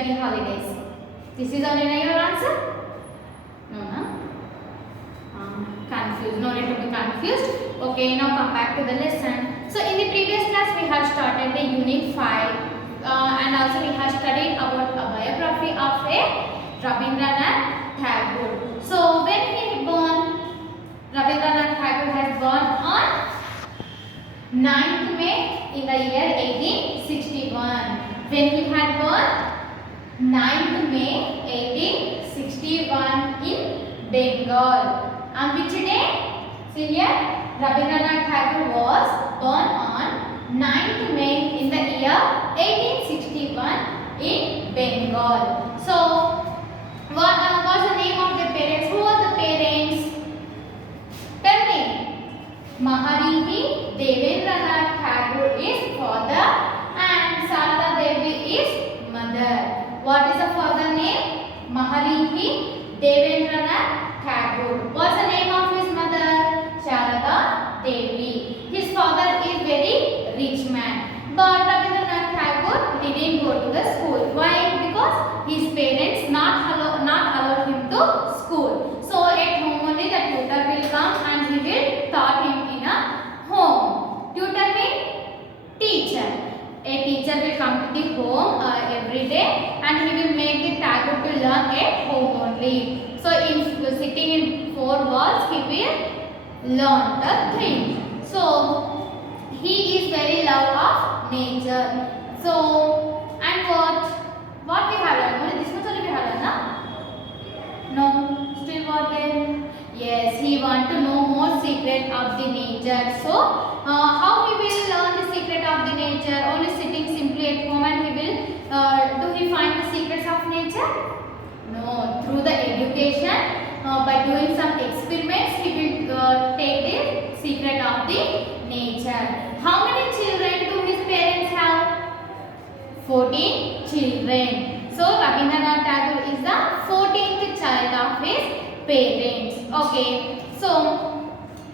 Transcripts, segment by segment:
enjoy the holidays? This is only your answer? No, no? Confused. No need to be confused. Okay, now come back to the lesson. So in the previous class we have started the unit 5 and also we have studied about a biography of a Rabindranath Tagore. So when he born, Rabindranath Tagore has born on 9th May in the year 1861. When he had born 9th May 1861 in Bengal. On which day? See here, Rabindranath Tagore was born on 9th May in the year 1861 in Bengal. So, what was the name of the parents? Who are the parents? Tell me. Maharishi Devendranath Tagore is father and Sarada Devi is mother. What is the father name? Maharishi Devendranath Tagore. What's the name of his mother? Sharada Devi. His father is very rich man. But Rabindranath Tagore didn't go to the school. Why? Because his parents not allow him to school. So at home only the tutor will come and he will taught him in a home. Tutor means teacher. A teacher will come to the home every day and he will make the Tagore to learn at home only. So in sitting in four walls he will learn the thing. So he is very love of nature. So and what we have learned? Only this much only we have learned, na? No. Still what then? Yes, he want to know more secret of the nature. So how he will learn the secret of the nature? Only sitting simply at home and he will do he find the secrets of nature? No, through the education, by doing some experiments, he will take the secret of the nature. How many children do his parents have? 14 children. So Rabindranath Tagore is the 14th child of his parents. Okay. So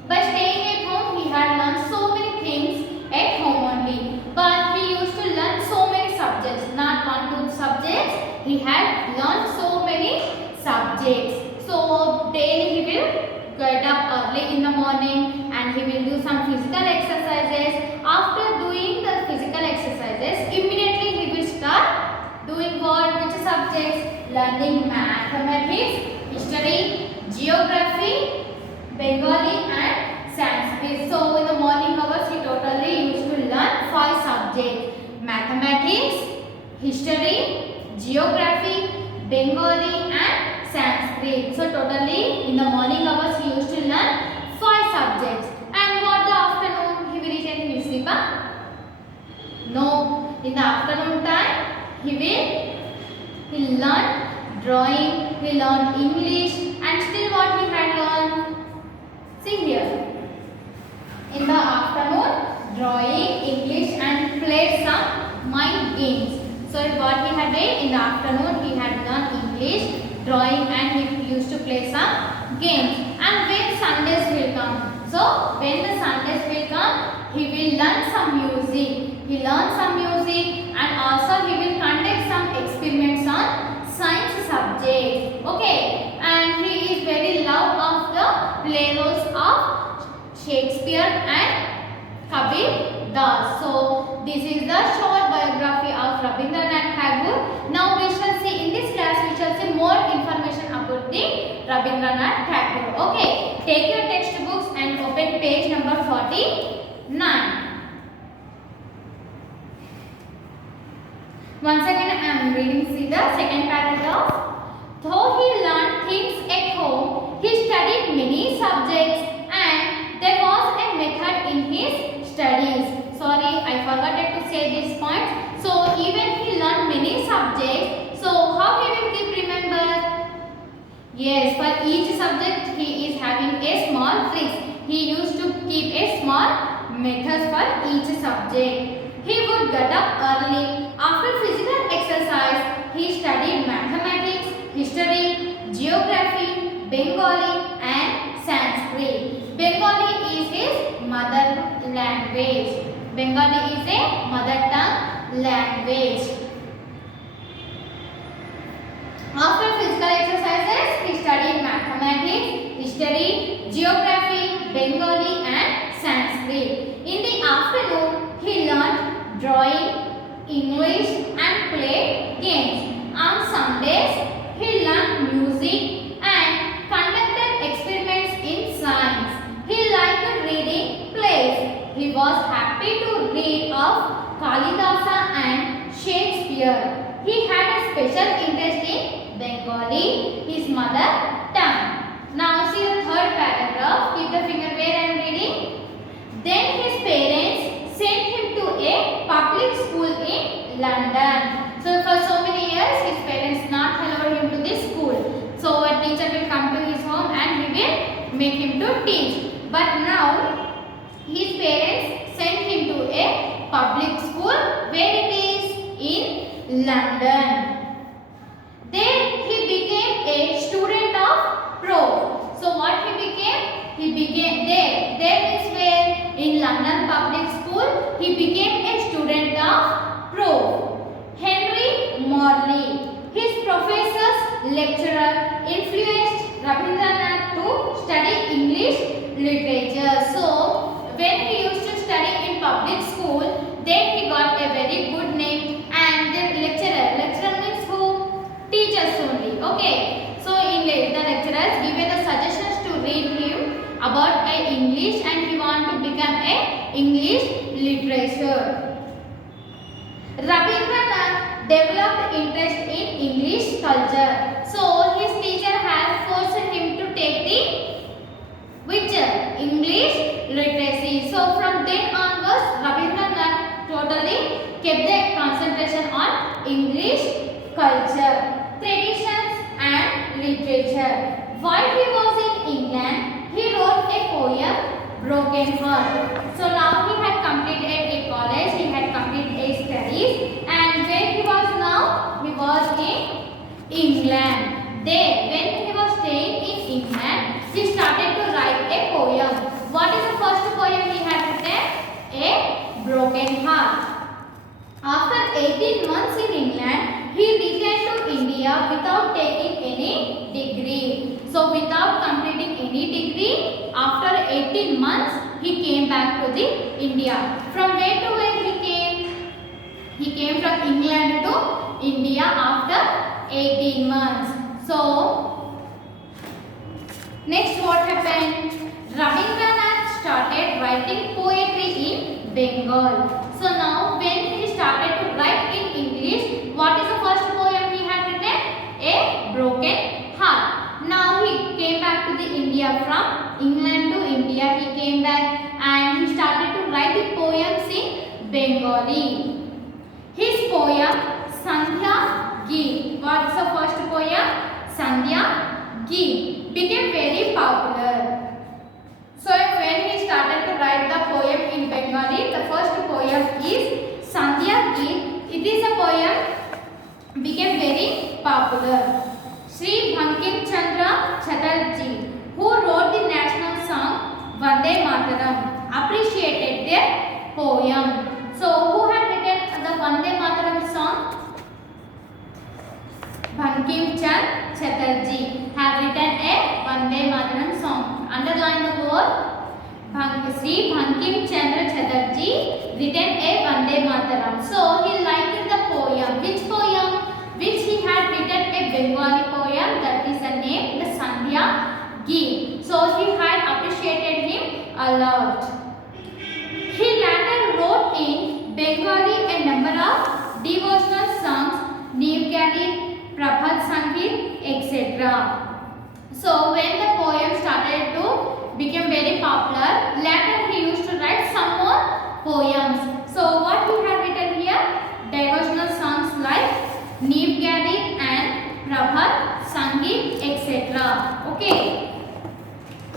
by staying at home, he had learned so many things at home only. But he used to learn so many subjects, not one, two subjects. He had learned so many subjects. So daily he will get up early in the morning and he will do some physical exercises. After doing the physical exercises, immediately he will start doing what? Which subjects? Learning mathematics, history, geography, Bengali and Sanskrit. So in the morning hours he totally used to learn 5 subjects. Mathematics, history, geography, Bengali and Sanskrit. So totally in the morning hours he used to learn 5 subjects. And what the afternoon he will reach and he will sleep? No. In the afternoon time he learned drawing, he learned English and still what he had learned? See here. In the afternoon drawing, English and played some mind games. So what he had done in the afternoon, he had learned English, drawing and he used to play some games. And when Sundays will come, so when the Sundays will come, he will learn some music. He learns some music and also he will conduct some experiments on science subjects. Okay, and he is very love of the plays of Shakespeare and Kabir Das. So this is the short biography of Rabindranath Tagore. Now we shall see in this class we shall see more information about the Rabindranath Tagore. Okay, take your textbooks and open page number 49. Once again I am reading, see the second paragraph. Though he learned things at home, he studied many subjects and there was a method in his studies. Sorry, I forgot to say this point. So even he learned many subjects. So how he will keep remember? Yes, for each subject he is having a small tricks. He used to keep a small methods for each subject. He would get up early. After physical exercise, he studied mathematics, history, geography, Bengali and Sanskrit. Bengali is his mother language. Bengali is a mother tongue language. After physical exercises, he studied mathematics, history, geography, Bengali and Sanskrit. In the afternoon, he learned drawing, English and played games. On Sundays, he learned music and conducted experiments in science. He liked reading plays. He was happy to read of Kalidasa and Shakespeare. He had a special interest in Bengali, his mother tongue. Now see the third paragraph. Keep the finger where I am reading. Then his parents sent him to a public school in London. So for so many years his parents not allowed him to this school. So a teacher will come to his home and he will make him to teach. But now his parents sent him to a public school where it is in London. There he became a student of Prof. So what he became? He became there means where? In London public school he became a student of Prof. Henry Morley. His professors, lecturer influenced Rabindranath to study English literature. So when he used to study in public school, then he got a very good name, and the lecturer means who? Teachers only. Okay. So in the lecturers given the suggestions to read him about a English, and he want to become a English literature. Rabindranath developed interest in English culture. So his teacher has forced him to take the which English literacy. So from then onwards, Rabindranath totally kept the concentration on English culture, traditions and literature. While he was in England, he wrote a poem, Broken Heart. So now he had completed a college, he had completed his studies, and where he was now? He was in England. There, when he was staying in England, he started to write a poem. What is the first poem he had written? A Broken Heart. After 18 months in England, he returned to India without taking any degree. So without completing any degree, after 18 months, he came back to the India. From where to where he came? He came from England to India after 18 months. So next what happened? Rabindranath started writing poetry in Bengal. So now when he started to write in English, what is the first poem he had written? A Broken Heart. Now he came back to the India, from England to India he came back, and he started to write the poems in Bengali. His poem Sandhya Geet. What is the first poem? Sandhya Geet became very popular. So when he started to write the poem in Bengali, the first poem is Sandhya Geet. It is a poem became very popular. Sri Bankim Chandra Chatterjee, who wrote the national song Vande Mataram, appreciated their poem. So who had written the Vande Mataram song? Bankim Chandra Chatterjee have written a Vande Mataram song. Underline the word Sri Bankim Chandra Chatterjee written a Vande Mataram. So he liked the poem. Which poem? Which he had written a Bengali poem, that is the name, the Sandhya Geet. So he had appreciated him a lot. He later wrote in Bengali a number of devotional songs, Nivgani, Prabhat Sangeet, etc. So when the poem started to become very popular, later he used to write some more poems. So what he had written here? Devotional songs like Nivgani and Prabhat Sangeet, etc. Okay.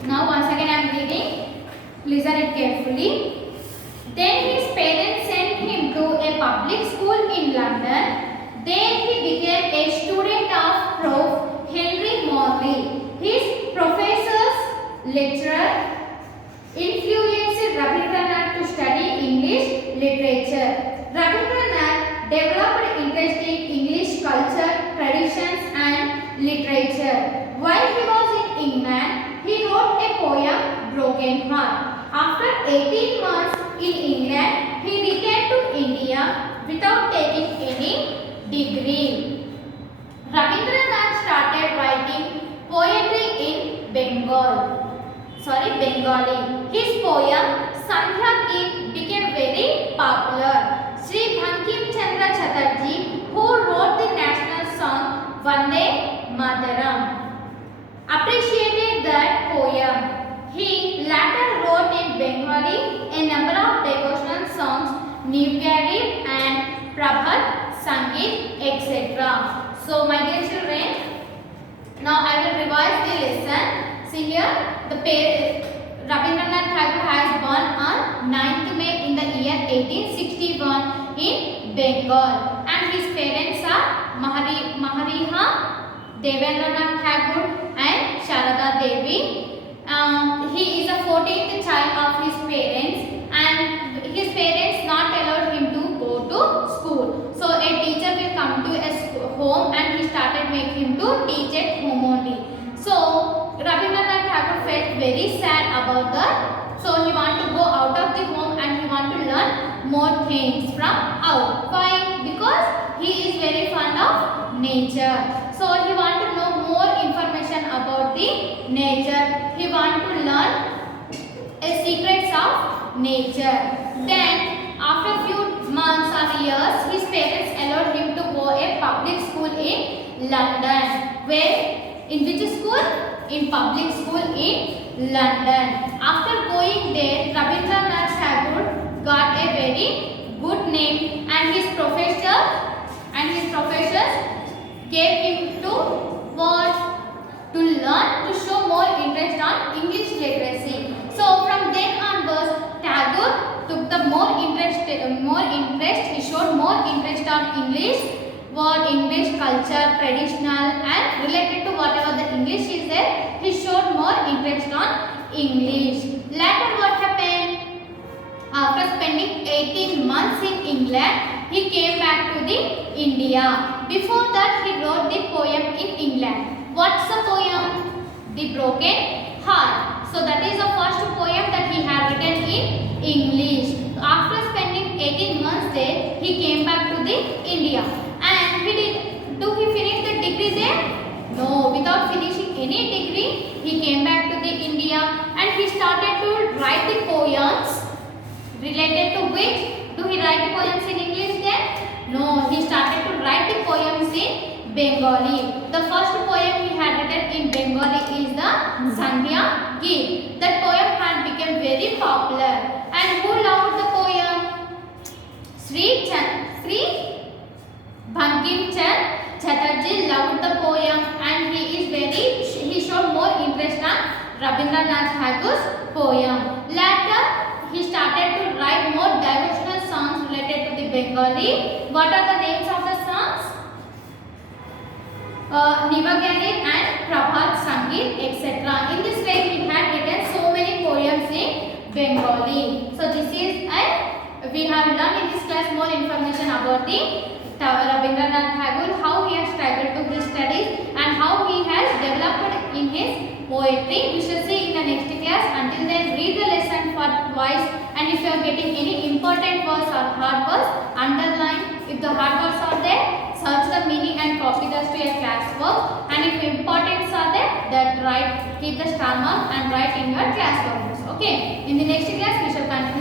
Now once again I am reading. Listen it carefully. Then his parents sent him to a public school in London. There he became a student of Prof. Henry Morley. His professors, lecturer influenced Rabindranath to study English literature. Rabindranath developed interest in English culture, traditions and without taking any degree. Rabindranath started writing poetry in Bengali. His poem Sandhya Geet became very popular. Sri Bankim Chandra Chatterjee, who wrote the national song Vande Mataram, appreciated that poem. He later wrote in Bengali a number of devotional songs, Nivgari and Prabhat Sangeet, etc. So, my dear children, now I will revise the lesson. See here, Rabindranath Tagore has born on 9th May in the year 1861 in Bengal, and his parents are Mahariha Devendranath Tagore and Sharada Devi. He is the 14th child of his parents, and his parents not allowed him to go to school. So a teacher will come to a home, and he started making him to teach at home only. So Rabindranath Tagore felt very sad about that. So he want to go out of the home and he want to learn more things from out. Why? Because he is very fond of nature. So he want to know more information about the nature. He want to learn secrets of nature. Then after few months or years, his parents allowed him to go a public school in London. In which school? In public school in London. After going there, Rabindranath Tagore got a very good name, and his professors gave him to learn, to show more interest on English literacy. So from then onwards, Tagore took the more interest. He showed more interest on English, English culture, traditional, and related to whatever the English is there. He showed more interest on English. Later, what happened? After spending 18 months in England, he came back to the India. Before that, he wrote the poem in England. What's the poem? The Broken Heart. So that is the first poem that he had written in English. After spending 18 months there, he came back to the India. And do he finish the degree there? No. Without finishing any degree, he came back to the India, and he started to write the poems related to which? Do he write the poems in English then? No. He started to write the poems in Bengali. The first poem he had written in Bengali is the Sandhya Geet. That poem had become very popular. And who loved the poem? Sri Bankim Chatterjee loved the poem, and he showed more interest on Rabindranath Tagore's poem. Later, he started to write more devotional songs related to the Bengali. What are the names of the songs? Nivagari and Prabhat Sangeet, etc. In this way, he had written so many poems in Bengali. So we have learned in this class more information about the Rabindranath Tagore, how he has struggled to his studies and how he has developed in his poetry. We shall see in the next class. Until then, read the lesson for twice, and if you are getting any important words or hard words, underline. If the hard words are there, search the meaning and copy those to your classwork. And if importance are there, that keep the star mark and write in your classwork. Okay. In the next class, we shall continue